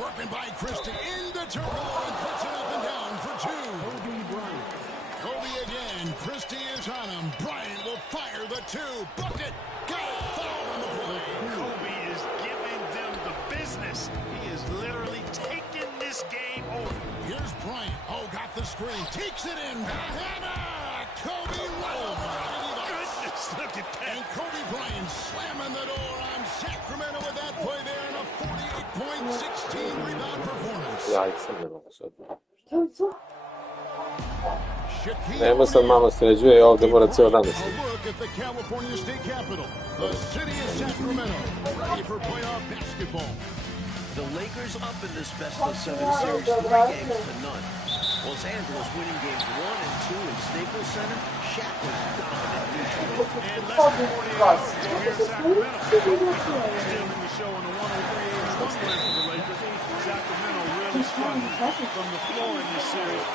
working by Christie into Turkle and puts it up and down for two. Kobe again. Christie is on him. Bryant will fire the two. Bucket. Got it. Foul on the play. Kobe is giving them the business. He is literally taking this game over. Here's Bryant. Oh, got the screen. Takes it in. Kobe right over. Goodness, look at that. And Kobe Bryant slamming the door on Sacramento with that play there in a 48-point, 16-rebound performance. Nemo sad malo sređuje i ovdje mora cijelo dan. A look at the California State Capitol, the city of Sacramento, ready for playoff basketball. The Lakers up in this best-of-7 series, 3 games to none. Los Angeles winning games 1 and 2 in Staples Center. Shaq was dominant neutral. And less than 48 hours ago here in Sacramento. Stealing the show on the 103-81 win for the Lakers. Sacramento really struggling from the floor in this series.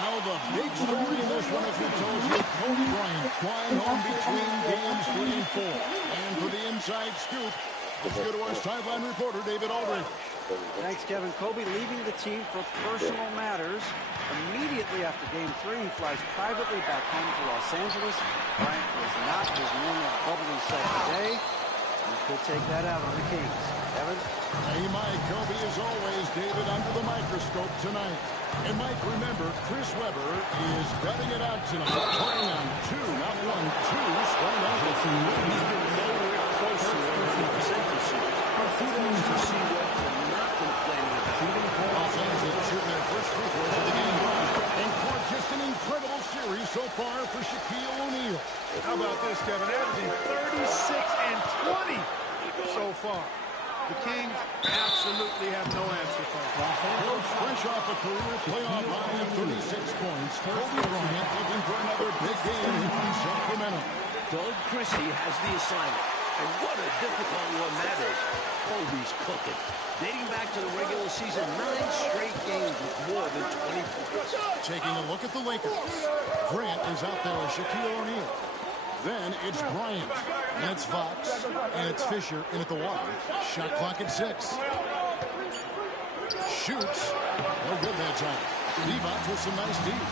Well, the big story in this one, as we told you, Kobe Bryant flying home between games 3 and 4. And for the inside scoop, let's go to our sideline reporter, David Aldridge. Thanks, Kevin. Kobe leaving the team for personal matters. Immediately after Game 3, he flies privately back home to Los Angeles. Bryant was not his normal bubbly self today. He could take that out on the Kings. Kevin? Hey, Mike, Kobe, as always, David, under the microscope tonight. And, Mike, remember, Chris Webber is gutting it out tonight, playing on 2, not 1, 2 strong ankles. He's been nowhere close to where he presented to see what they're not complaining about. Los Angeles shooting their first free throws of the game. And Clark, just an incredible series so far for Shaquille O'Neal. How about this, Kevin? Averaging 36 and 20 so far. The Kings absolutely have no answer for him. Fresh off a career playoff run of 36 points, Kobe Bryant looking for another big game in Sacramento. Doug Christie has the assignment, and what a difficult one that is. Kobe's cooking. Dating back to the regular season, 9 straight games with more than 20 points. Taking a look at the Lakers. Grant is out there with Shaquille O'Neal. Then it's Bryant, and it's Fox, and it's Fisher in at the wall. Shot clock at 6. Shoots. No good that time. Levi's with some nice deep.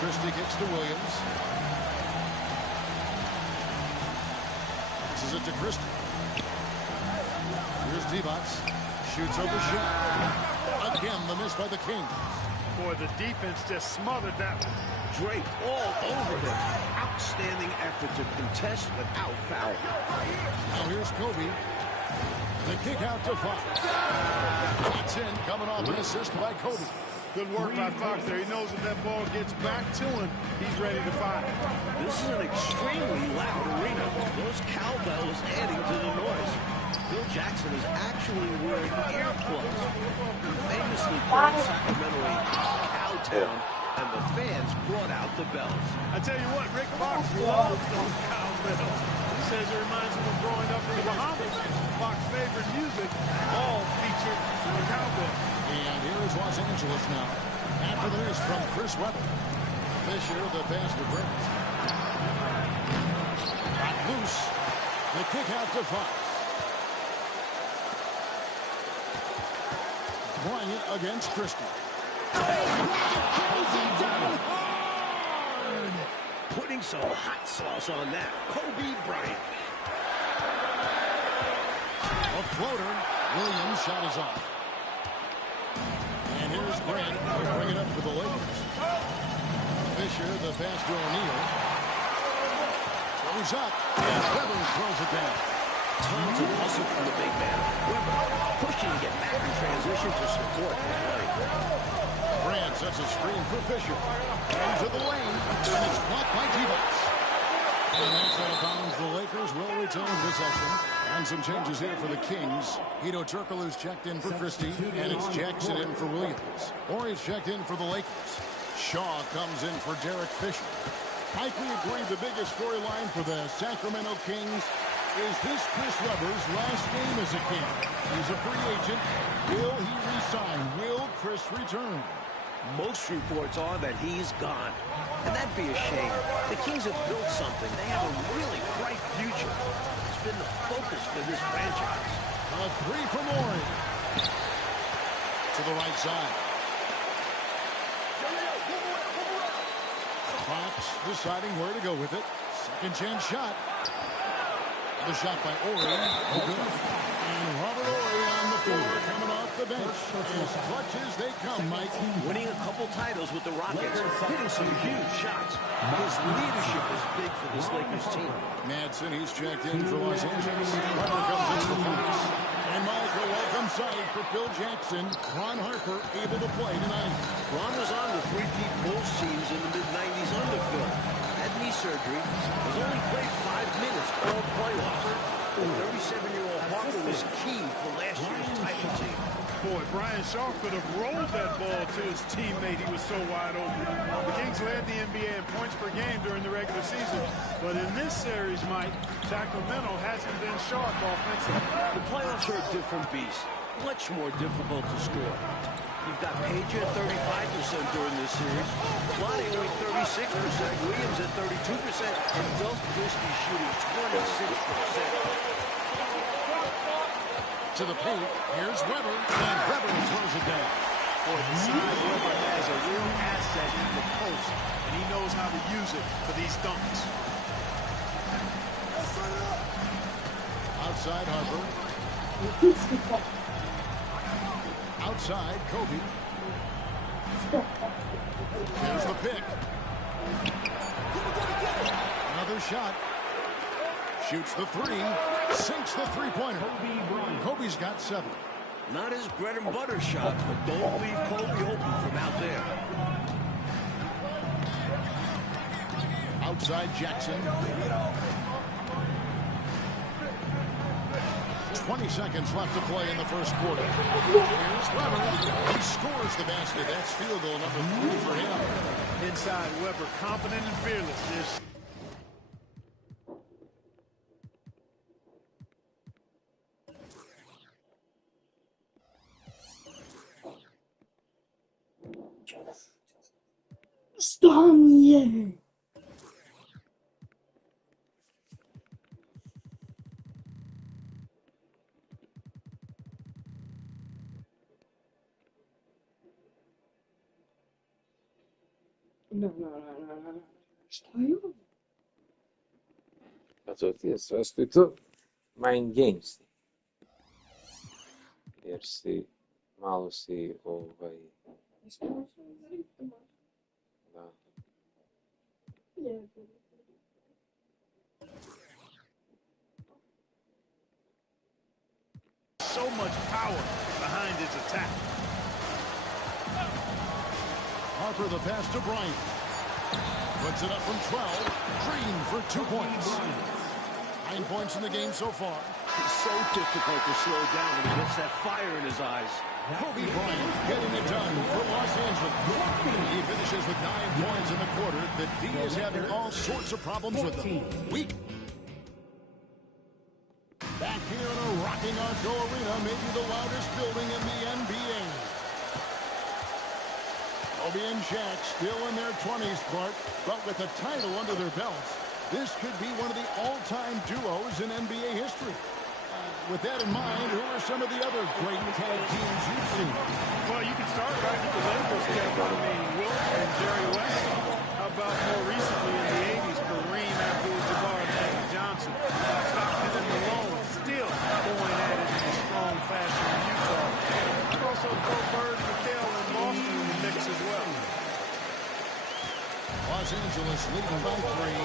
Christie kicks to Williams. This is it to Christie. Here's Levi's. Shoots over Shaq. Again, the miss by the Kings. Boy, the defense just smothered that one. Draped all over him. Outstanding effort to contest without foul. Now here's Kobe. The kick out to Fox. That's in, coming off an assist by Kobe. Good work by Fox there. He knows if that ball gets back to him, he's ready to fire. This is an extremely loud arena. Those cowbells adding to the noise. Phil Jackson is actually wearing earplugs. He famously called Sacramento a cow town, and the fans brought out the bells. I tell you what, Rick Fox loves those cowbells. He says it reminds him of growing up in the Bahamas. Fox's favorite music all featured the cowbell. And here is Los Angeles now. After the news from Chris Webber. Fisher, the pass to Grant. Got loose. The kick out to Fox. Bryant against Christie. Putting some hot sauce on that. Kobe Bryant. A floater. Williams' shot is off. And here's Grant. He'll bring it up for the Lakers. Fisher, the pass to O'Neal. Goes up. And Webber throws it down. Tons of hustle from the big man. Webber pushing to get back in transition to support the play. Grant sets a screen for Fisher. Into the lane. And it's blocked by T-Box. And that's out of bounds. The Lakers will retain possession. And some changes here for the Kings. Hito Turkle is checked in for Christie. And it's Jackson in for Williams. Or he's checked in for the Lakers. Shaw comes in for Derek Fisher. I can agree the biggest storyline for the Sacramento Kings is this Chris Webber's last game as a King. He's a free agent. Will he resign? Will Chris return? Most reports are that he's gone. And that'd be a shame. The Kings have built something. They have a really bright future. It's been the focus for this franchise. A three from Morey. To the right side. Fox deciding where to go with it. Second chance shot. The shot by Ori. No good. And Robert Ori on the floor coming off the bench. As clutch as they come, Mike. Winning a couple titles with the Rockets, hitting some huge shots. His leadership is big for this Lakers team. Madsen, he's checked in for Los Angeles. Harper comes in for Fox. And Mike, a welcome sight for Phil Jackson. Ron Harper able to play tonight. Ron was on the three-peat Bulls teams in the mid-90s under Phil. Had knee surgery. Has only played 5 minutes all playoffs. The 37-year-old Harper was key for last year's title team. Boy, Brian Shaw could have rolled that ball to his teammate. He was so wide open. The Kings led the NBA in points per game during the regular season. But in this series, Mike, Sacramento hasn't been sharp offensively. The playoffs are a different beast. Much more difficult to score. You've got Page at 35% during this series. Lonnie only 36%. Williams at 32%. And Doug Christie shooting 26%. To the paint, here's Weber, and Weber throws it down. Boy, besides Weber has a real asset in the post, and he knows how to use it for these dunks. Outside Harper. Outside Kobe. There's the pick. Another shot. Shoots the three. Sinks the three-pointer. Kobe's got 7. Not his bread and butter shot, but don't leave Kobe open from out there. Outside Jackson. 20 seconds left to play in the first quarter. Here's Weber. He scores the basket. That's field goal number 3 for him. Inside Weber, confident and fearless. There's Stanie. No. Šta je ovo? A to ti je saspito Mind Games. Jer si, malo si, da. so much power behind his attack. Harper the pass to Bryant. Puts it up from 12. Green for 2 points. 9 points in the game so far. It's so difficult to slow down when he gets that fire in his eyes. Kobe Bryant getting it done for Los Angeles. He finishes with 9 points in the quarter. The D is having all sorts of problems with them. Weak. Back here in a rocking outdoor arena, maybe the loudest building in the NBA. Kobe and Shaq still in their 20s, Clark, but with a title under their belts, this could be one of the all-time duos in NBA history. With that in mind, who are some of the other great tag teams you've seen? Well, you can start right with the Lakers. Wilt and Jerry West. How about more recently in the 80s, Kareem Abdul-Jabbar and Magic Johnson. Stockton and Malone still going at it in a strong fashion in Utah. I'd also throw Bird, McHale, and Boston in the mix as well. Los Angeles leading by 3.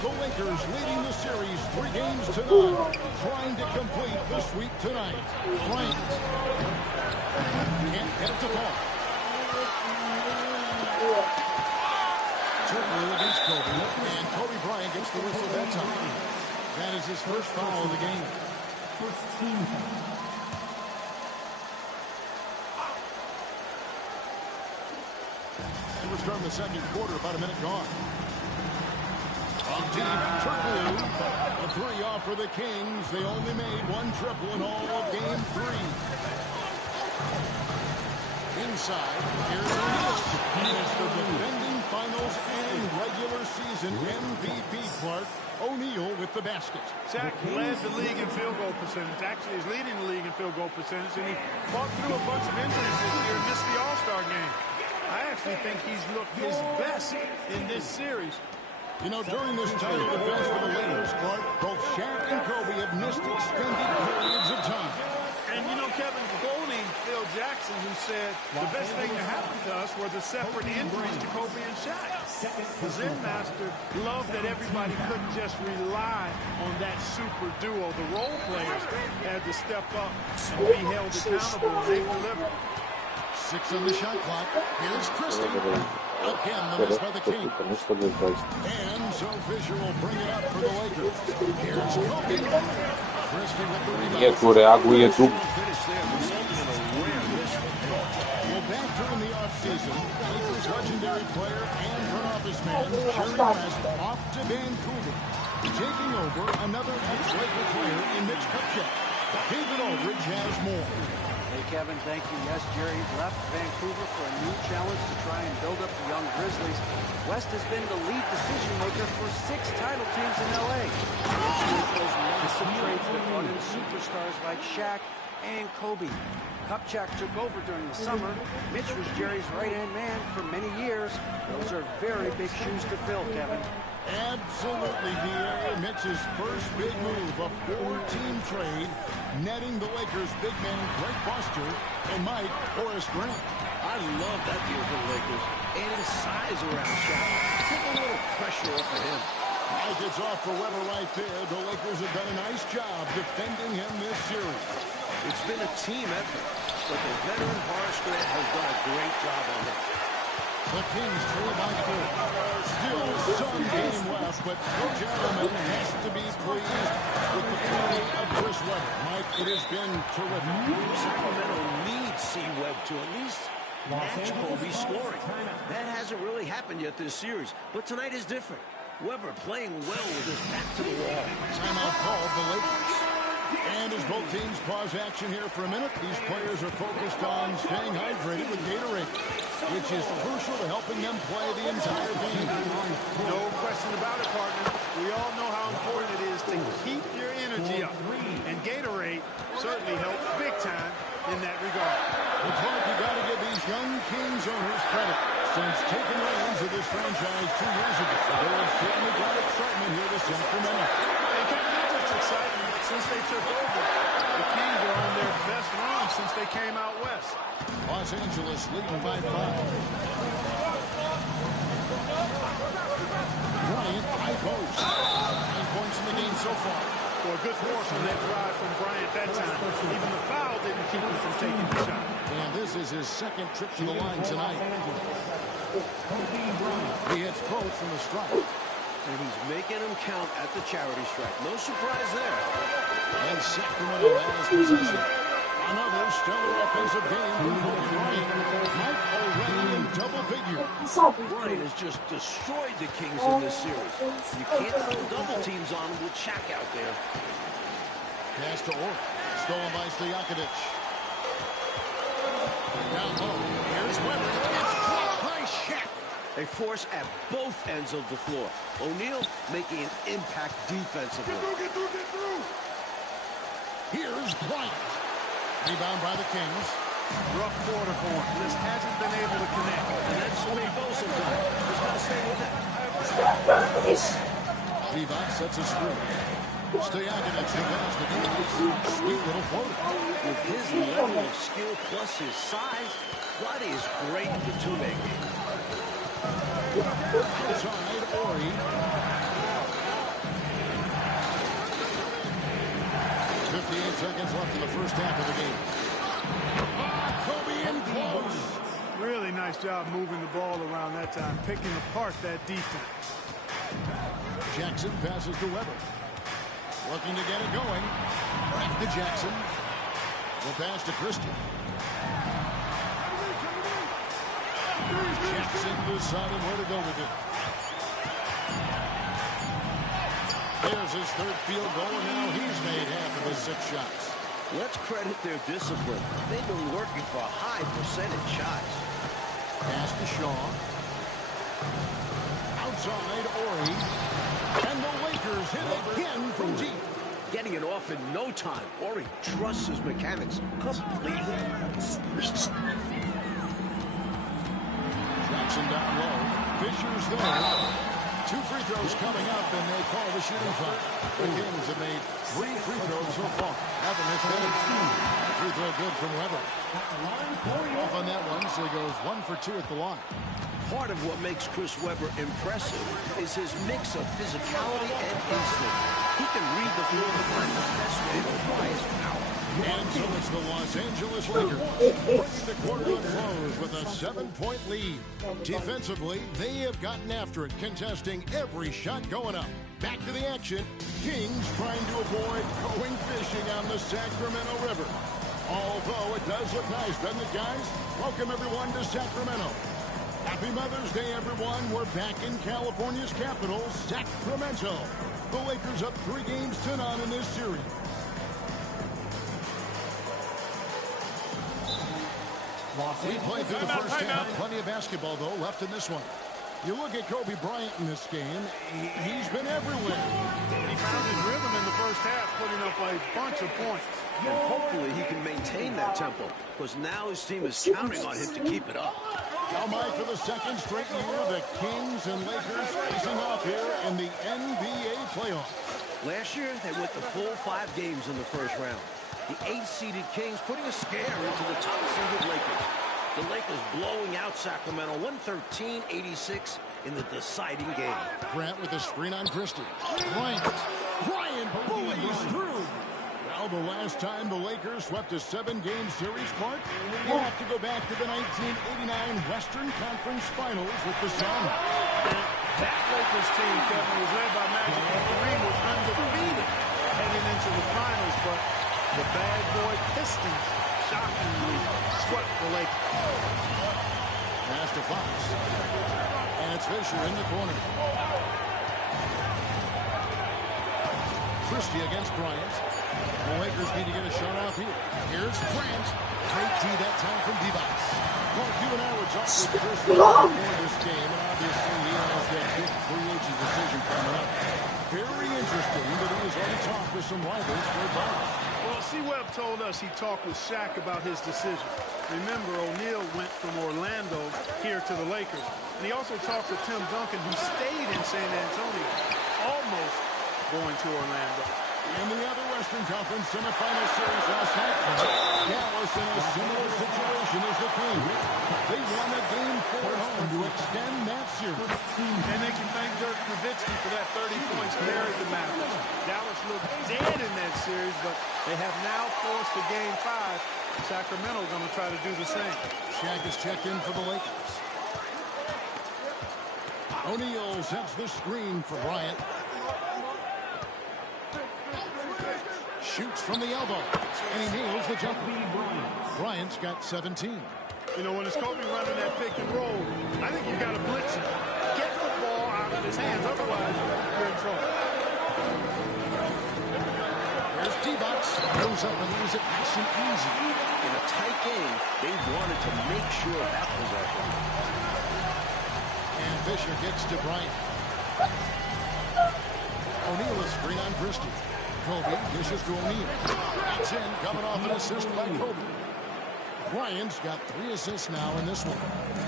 The Lakers leading the series 3 games to 0, trying to complete the sweep tonight. Bryant can't get it to fall. Turtle against Kobe, and Kobe Bryant gets the whistle that time. That is his first foul of the game. First team foul. We're starting the second quarter, about a minute gone. From deep, Turtle, a 3 off for the Kings. They only made 1 triple in all of game 3. Inside, here's O'Neal. He is the defending Finals and regular season MVP, Clark. O'Neal with the basket. Shaq led the league in field goal percentage. Actually, is leading the league in field goal percentage, and he fought through a bunch of injuries this year and missed the All-Star game. I actually think he's looked his best in this series. You know, during this title defense for the Lakers, Clark, both Shaq and Kobe have missed extended periods of time. And, you know, Kevin, quoting Phil Jackson, who said the best thing that happened to us were the separate injuries to Kobe and Shaq. The Zen Master loved that everybody couldn't just rely on that super duo. The role players had to step up and be held accountable, and they delivered. 6 on the shot clock. Here's Christie. Again, the miss by the King. And so Fisher will bring it up for the Lakers. Here's Kobe. Christie with the rebound. Iako reaguje dug. Well, back during the offseason, Lakers legendary player and front office man Jerry West off to Vancouver, taking over another ex-Laker player in Mitch Kupchak. David Aldridge has more. Hey, Kevin, thank you. Yes, Jerry left Vancouver for a new challenge to try and build up the young Grizzlies. West has been the lead decision-maker for 6 title teams in L.A. It's with those massive trades that brought in superstars like Shaq and Kobe. Kupchak took over during the summer. Mitch was Jerry's right-hand man for many years. Those are very big shoes to fill, Kevin. Absolutely, D.A. Mitch's first big move, a 4-team trade, netting the Lakers' big man Greg Foster and Mike Horace Grant. I love that deal for the Lakers. Adding size around Shaq. Take a little pressure off of him. Mike gets off for Weber right there. The Lakers have done a nice job defending him this series. It's been a team effort, but the veteran Horace Grant has done a great job on it. The Kings trail by 4. Still some game left, but Coach Allen has to be pleased with the play of Chris Webber. Mike, it has been terrific. Sacramento needs C-Webb to at least match Kobe's scoring. That hasn't really happened yet this series, but tonight is different. Webber playing well with his back to the wall. Timeout called the Lakers. And as both teams pause action here for a minute, these players are focused on staying hydrated with Gatorade, which is crucial to helping them play the entire game. No question about it, partner. We all know how important it is to keep your energy up. And Gatorade certainly helps big time in that regard. Well, Clark, you got to give these young Kings owners credit. Since taking reins of this franchise 2 years ago, they have certainly got excitement here to Sacramento. And Kevin, not just excitement. Since they took over, the Kings are on their best run since they came out west. Los Angeles leading by 5. Bryant, high post. 9 points in the game so far. Well, good force on that drive from Bryant that time. Even the foul didn't keep him from taking the shot. And this is his second trip to the line tonight. He hits both from the strike. And he's making them count at the charity stripe. No surprise there. And Sacramento has possession. Another stellar offensive game from Kobe Bryant. Mike already in double figures. Bryant has just destroyed the Kings in this series. You can't throw double teams on him with Shaq out there. Pass to Orr. Stolen by Stojakovic. Down low. Here's Webber. It's blocked by Shaq. A force at both ends of the floor. O'Neal making an impact defensively. Get through. Here's Bryant. Rebound by the Kings. Rough quarter for him. Just hasn't been able to connect. And that's the way it goes sometimes. Just got to stay with it. Levi sets a screen. Stojakovic the basket. Sweet little floater. With his level of skill plus his size, Vlade is great in the two-man game. Outside, Ori. 58 seconds left in the first half of the game. Kobe in close. Really nice job moving the ball around that time, picking apart that defense. Jackson passes to Webber. Looking to get it going. Back to Jackson. The pass to Christian. Jackson deciding where to go with it. There's his third field goal, and now he's made half of his 6 shots. Let's credit their discipline. They've been working for high percentage shots. Pass to Shaw. Outside, Ori. And the Lakers hit again from deep. Getting it off in no time. Ori trusts his mechanics completely. Jackson down low. Fisher's there. 2 free throws coming up, and they call the shooting foul. The Kings have made 3 free throws so far. Haven't missed any. Free throw good from Weber. Off on that one, so he goes 1 for 2 at the line. Part of what makes Chris Weber impressive is his mix of physicality and instinct. He can read the floor to find the best way to apply his power. And so it's the Los Angeles Lakers bringing the quarter to close with a 7-point lead. Defensively, they have gotten after it, contesting every shot going up. Back to the action. Kings trying to avoid going fishing on the Sacramento River. Although it does look nice, doesn't it, guys? Welcome, everyone, to Sacramento. Happy Mother's Day, everyone. We're back in California's capital, Sacramento. The Lakers up 3 games to none in this series. We played through the first half. Plenty of basketball, though, left in this one. You look at Kobe Bryant in this game, he's been everywhere. He found his rhythm in the first half, putting up a bunch of points. And hopefully he can maintain that tempo, because now his team is counting on him to keep it up. Now, Mike, for the second straight year, the Kings and Lakers facing off here in the NBA playoffs. Last year, they went the full 5 games in the first round. The 8th-seeded Kings putting a scare into the top-seeded Lakers. The Lakers blowing out Sacramento 113-86 in the deciding game. Grant with a screen on Christie. Bryant bullies through. Well, the last time the Lakers swept a 7-game series, Clark, you have to go back to the 1989 Western Conference Finals with the Sun. That Lakers team, Kevin, was led by Magic, and Kareem was undefeated heading into the finals, but the bad boy Pistons shockingly swept the Lakers. Pass to Fox. And it's Fisher in the corner. Christie against Bryant. The Lakers need to get a shot off here. Here's Grant. Great D that time from D-Box. Well, you and I were talking with Chris before this game, and obviously he has that big free agent decision coming up. Very interesting that he has already talked with some rivals for a dollar. Well, C-Webb told us he talked with Shaq about his decision. Remember, O'Neal went from Orlando here to the Lakers. And he also talked with Tim Duncan, who stayed in San Antonio, almost going to Orlando. In the other Western Conference semifinal series last night, Dallas in a similar situation as the Kings. They won a game 4 home to extend that series. And they can thank Dirk Nowitzki for that 30 points carried the Mavericks. Dallas looked dead in that series, but they have now forced a game 5. Sacramento going to try to do the same. Shaq is checked in for the Lakers. O'Neal sets the screen for Bryant. Shoots from the elbow, and he nails the jumper. Bryant's got 17. You know, when it's Kobe running that pick and roll, I think you got to blitz him. Get the ball out of his hands, otherwise you're in trouble. There's D-Box. Goes up and leaves it nice and easy. In a tight game, they wanted to make sure that possession. And Fisher gets to Bryant. O'Neal a screen on Christie. Kobe dishes to O'Neal. That's in, coming off an assist by Kobe. Bryant's got 3 assists now in this one.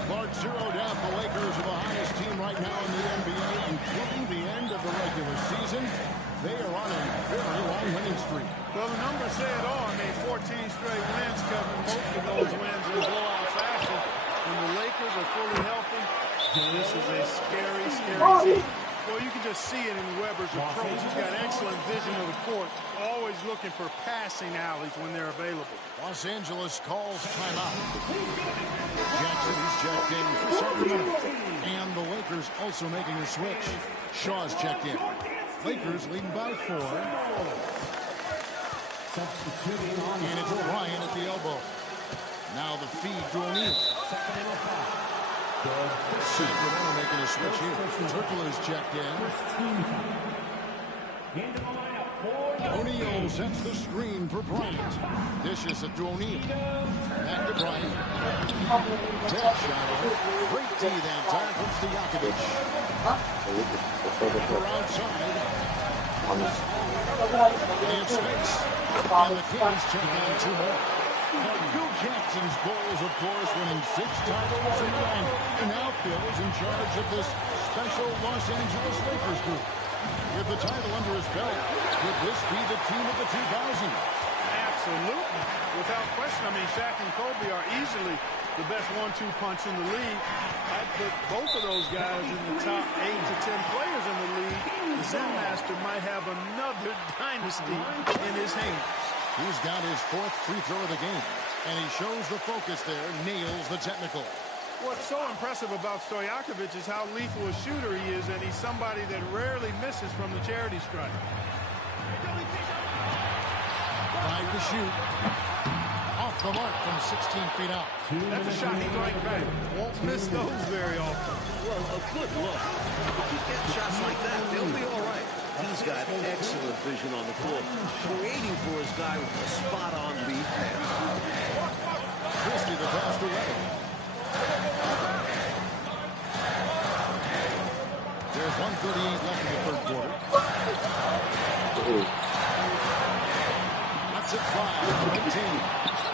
Clark zeroed out the Lakers are the highest team right now in the NBA, including the end of the regular season. They are on a very long winning streak. Well, the numbers say it all. I mean, 14 straight wins, Kevin. Most of those wins in blowout fashion. When the Lakers are fully healthy, this is a scary, scary team. Well, you can just see it in Weber's approach. He's got excellent vision of the court, always looking for passing alleys when they're available. Los Angeles calls timeout. Jackson is checked in for Sacramento. And the Lakers also making a switch. Shaw's checked in. Lakers leading by 4. And it's Bryant at the elbow. Now the feed to O'Neal. Sacramento making a switch here. Turkle is checked in. O'Neal sets the screen for Bryant. Dishes it to O'Neal. Back to Bryant. Dead shot. Great that time from Stojakovic. We're outside. They have space. And the Kings take on 2 more. Now, Phil Jackson's Bulls, of course, winning 6 titles in the 90s. And now Phil is in charge of this special Los Angeles Lakers group. With the title under his belt, could this be the team of the 2000s? Absolutely. Without question. I mean, Shaq and Kobe are easily the best 1-2 punch in the league. I'd put both of those guys in the top 8 to 10 players in the league. The Zen Master might have another dynasty in his hands. He's got his 4th free throw of the game, and he shows the focus there, nails the technical. What's so impressive about Stojakovic is how lethal a shooter he is, and he's somebody that rarely misses from the charity stripe. 5 to shoot. Off the mark from 16 feet out. That's a shot he'd like back. Won't miss those very often. Well, a good look. If you get shots like that, they'll be all right. He's got excellent vision on the floor, creating for his guy with a spot-on lead pass. Christie the pass to Weber. There's 1:38 left in the 3rd quarter. That's at 5, 19.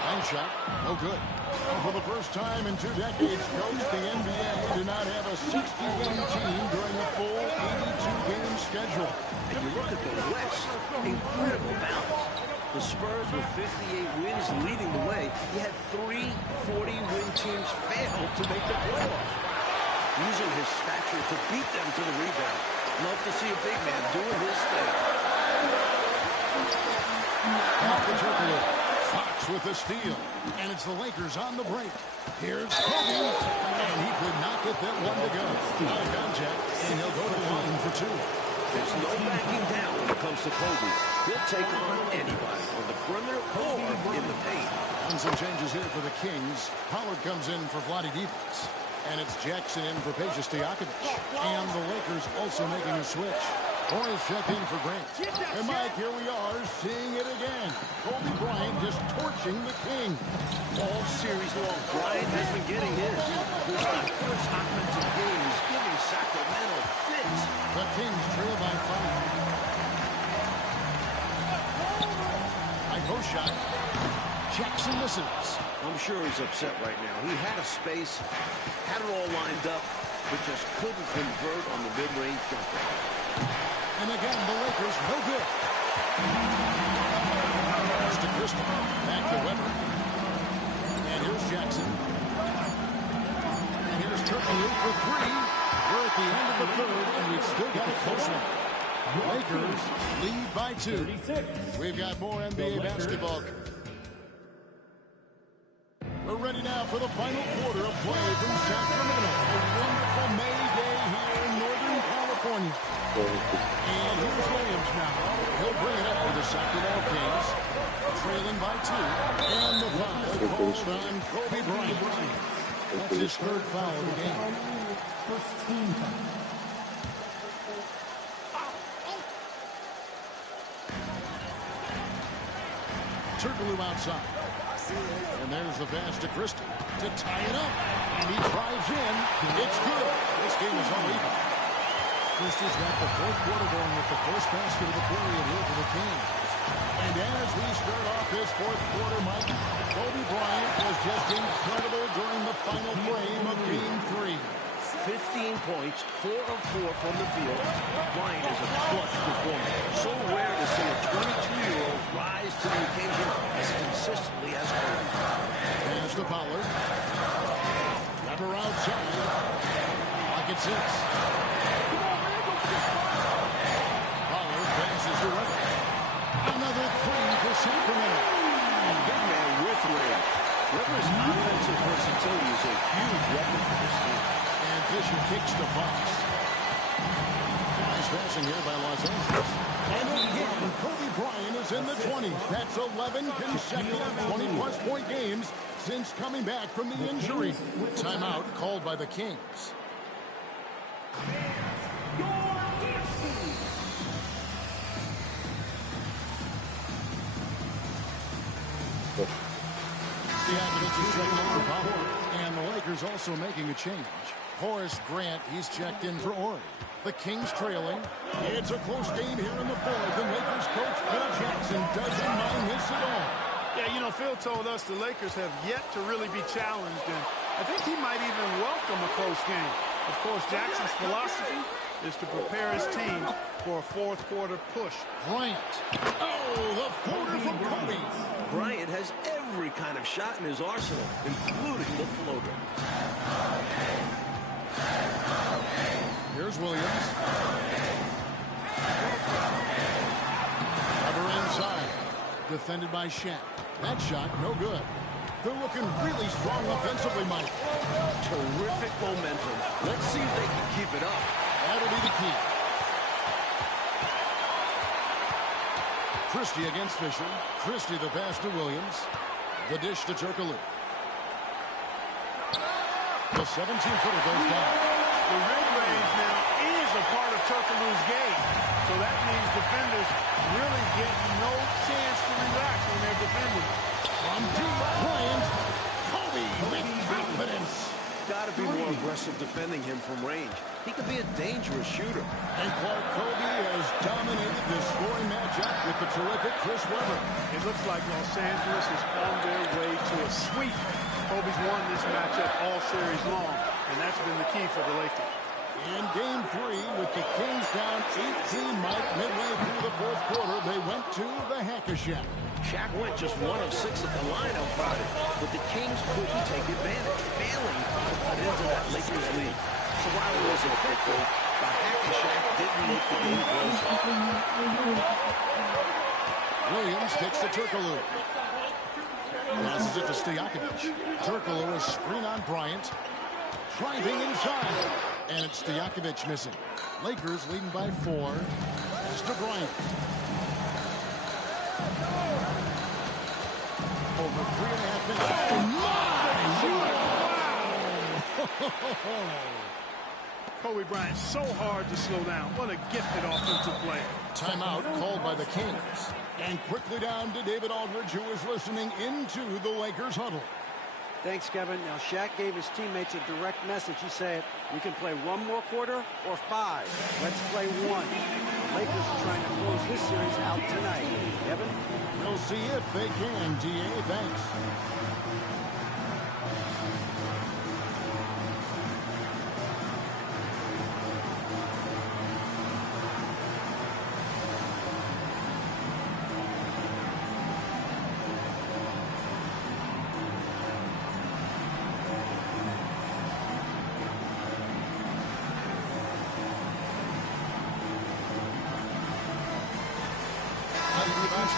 Bank shot, no good. And for the first time in 2 decades, Coach, the NBA did not have a 60-game team during a full 82-game schedule. And you look at the West, incredible balance. The Spurs with 58 wins leading the way. You had 3 40-win teams fail to make the playoffs. Using his stature to beat them to the rebound. Love to see a big man doing his thing. Off the triple. Fox with the steal. And it's the Lakers on the break. Here's Kobe. And he could not get that one to go. Out of contact. And he'll go to line for 2. There's no backing down when it comes to Kobe. He'll take on anybody on the perimeter or in the paint. And some changes here for the Kings. Howard comes in for Vlade Divac. And it's Jackson in for Peja Stojakovic. And the Lakers also making a switch. Boys check in for Grant. And Mike, here we are seeing it again. Kobe Bryant just torching the King. All series long, Bryant has been getting his. This first offensive game is giving Sacramento fits. The Kings trail by 5. High post shot. Jackson misses. I'm sure he's upset right now. He had a space, had it all lined up, but just couldn't convert on the mid-range jumper. And again, the Lakers no good. Pass to Crystal. Back to Weber. And here's Jackson. And here's Turkoglu for 3. We're at the end of the 3rd, and we've still got a close one. Lakers lead by 2. We've got more NBA basketball. We're ready now for the final quarter of play from Sacramento. A wonderful May day here in Northern California. And here's Williams now. He'll bring it up for the Sacramento Kings. Trailing by 2. And the foul called on Kobe Bryant. That's his 3rd foul of the game. First team foul. Turkoglu outside. And there's the pass to Christie to tie it up. And he drives in. It's good. This game is all even. Christie's got the 4th quarter going with the first basket of the period here for the Kings. And as we start off this 4th quarter, Mike, Kobe Bryant was just incredible during the final frame of Game 3. 15 points, 4 of 4 from the field. Bryant is a clutch performer. So rare to see a 22-year-old rise to the occasion as consistently as Kobe. Pass to Pollard. Weber outside. Lock at 6. Pollard passes to Weber. Another 3 for Sacramento. Big man with range. Weber's offensive versatility is a huge weapon for this team. And Fisher kicks to Fox. Nice passing here by Los Angeles. And again, Kobe Bryant is in the 20s. That's 11 consecutive 20-plus point games since coming back from the injury. Timeout called by the Kings. The Academics is checking in for Pollard. And the Lakers also making a change. Horace Grant, he's checked in for Ori. The Kings trailing. It's a close game here in the fourth, and Lakers coach Phil Jackson doesn't mind this at all. Yeah, you know, Phil told us the Lakers have yet to really be challenged, and I think he might even welcome a close game. Of course, Jackson's philosophy is to prepare his team for a fourth-quarter push. Bryant. Oh, the floater from Kobe. Bryant has every kind of shot in his arsenal, including the floater. Here's Williams. Cover inside. Defended by Shaq. That shot, no good. They're looking really strong offensively, Mike. Terrific momentum. Let's see if they can keep it up. That'll be the key. Christie against Fisher. Christie the pass to Williams. The dish to Turkoglu. The 17-footer goes down. The mid-range now is a part of Turkoglu's game. So that means defenders really get no chance to relax when they're defending. From deep, Bryant. Kobe with confidence. Got to be more aggressive defending him from range. He could be a dangerous shooter. And Clark Kobe has dominated this scoring matchup with the terrific Chris Webber. It looks like Los Angeles is on their way to a sweep. Kobe's won this matchup all series long, and that's been the key for the Lakers. In game 3, with the Kings down 18, Mike, midway through the fourth quarter, they went to the Hack-a-Shack. Shaq went just 1 of 6 at the line on Friday, but the Kings couldn't take advantage, failing to cut into that Lakers lead. So while it was effective, the Hack-a-Shack didn't make the game closer. Williams gets to Turkoglu. Passes it to Stojakovic. Turkoglu is screen on Bryant. Driving inside. And it's Stojakovic missing. Lakers leading by 4. Pass to Bryant. Over 3.5 minutes. Oh, my! Kobe Bryant, so hard to slow down. What a gifted offensive player. Timeout called by the Kings. And quickly down to David Aldridge, who is listening into the Lakers huddle. Thanks, Kevin. Now, Shaq gave his teammates a direct message. He said, we can play 1 more quarter or 5. Let's play 1. The Lakers are trying to close this series out tonight. Kevin? We'll see if they can, D.A. Thanks.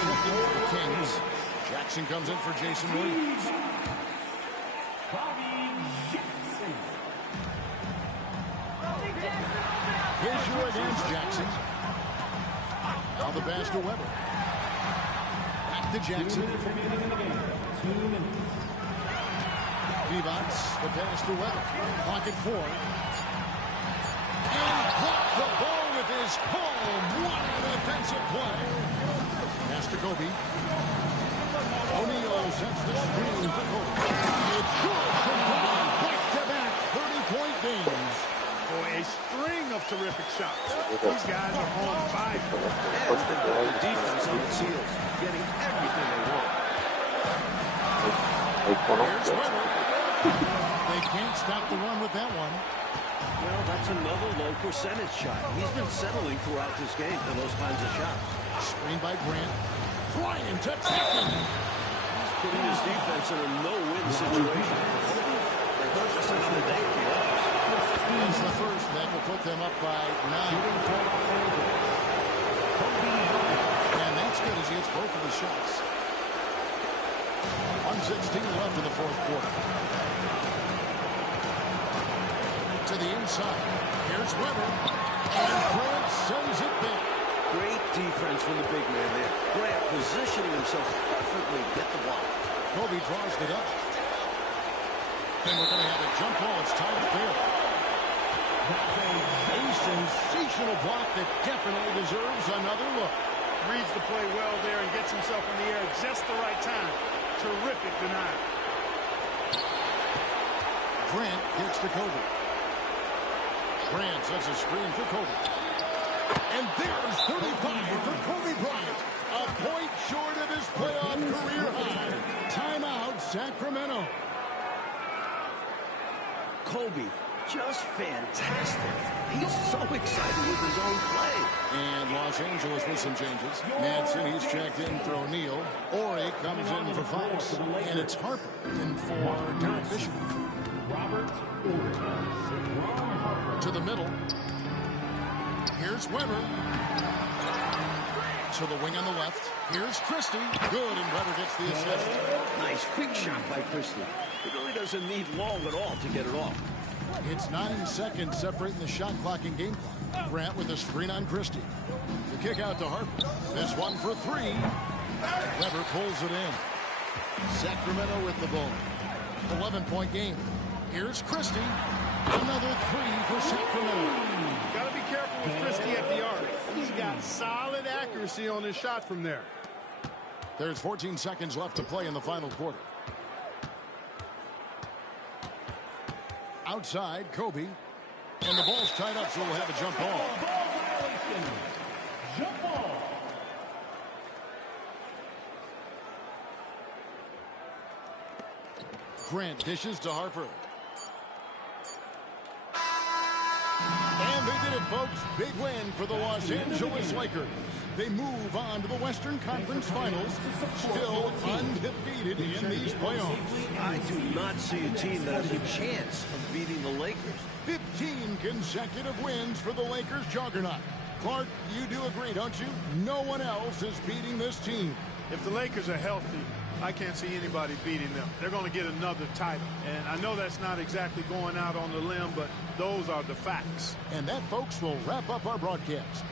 The Kings. Jackson comes in for Jason Williams. Fisher against Jackson. Now the pass to Webber. Back to Jackson. Levites, the pass to Webber. Pocket 4. And blocked the ball with his palm. What an offensive play. Pass to Kobe. O'Neal sets the screen for Kobe. It's good for Kobe. Back-to-back 30-point games. Boy, a string of terrific shots. These guys are on fire. And the defense on its heels, getting everything they want. Here's Webber. They can't stop the run with that one. Well, that's another low percentage shot. He's been settling throughout this game for those kinds of shots. Screen by Grant. Bryant to Tatum. He's putting his defense in a no-win situation. Just another day for the others. It's the first that will put them up by 9. And that's good as he hits both of the shots. 1:16 left in the fourth quarter. To the inside. Here's Webber. And Grant sends it back. Great defense from the big man there. Grant positioning himself perfectly to get the block. Kobe draws it up. Then we're going to have a jump ball. It's time to fail. That's a sensational block that definitely deserves another look. Reads the play well there and gets himself in the air at just the right time. Terrific denial. Grant gets to Kobe. Grant sets a screen for Kobe. And there's 35 for Kobe Bryant. A point short of his playoff career high. Timeout, Sacramento. Kobe, just fantastic. He's so excited with his own play. And Los Angeles with some changes. Madsen, he's checked in for O'Neal. Ori comes in for Fox. And it's Harper in for Derek Fisher. To the middle. Here's Weber. To the wing on the left. Here's Christie. Good, and Weber gets the assist. Nice quick shot by Christie. He really doesn't need long at all to get it off. It's 9 seconds separating the shot clock and game clock. Grant with a screen on Christie. The kick out to Harper. This one for three. Weber pulls it in. Sacramento with the ball. 11-point game. Here's Christie. Another three for Sacramento. Got to be careful with Christie at the arc. He's got solid accuracy on his shot from there. There's 14 seconds left to play in the final quarter. Outside, Kobe. And the ball's tied up, so we'll have a jump ball. Jump ball. Grant dishes to Harper. And they did it, folks. Big win for the Los Angeles Lakers. They move on to the Western Conference Finals, still undefeated in these playoffs. I do not see a team that has a chance of beating the Lakers. 15 consecutive wins for the Lakers juggernaut. Clark, you do agree, don't you? No one else is beating this team. If the Lakers are healthy, I can't see anybody beating them. They're going to get another title. And I know that's not exactly going out on the limb, but those are the facts. And that, folks, will wrap up our broadcast.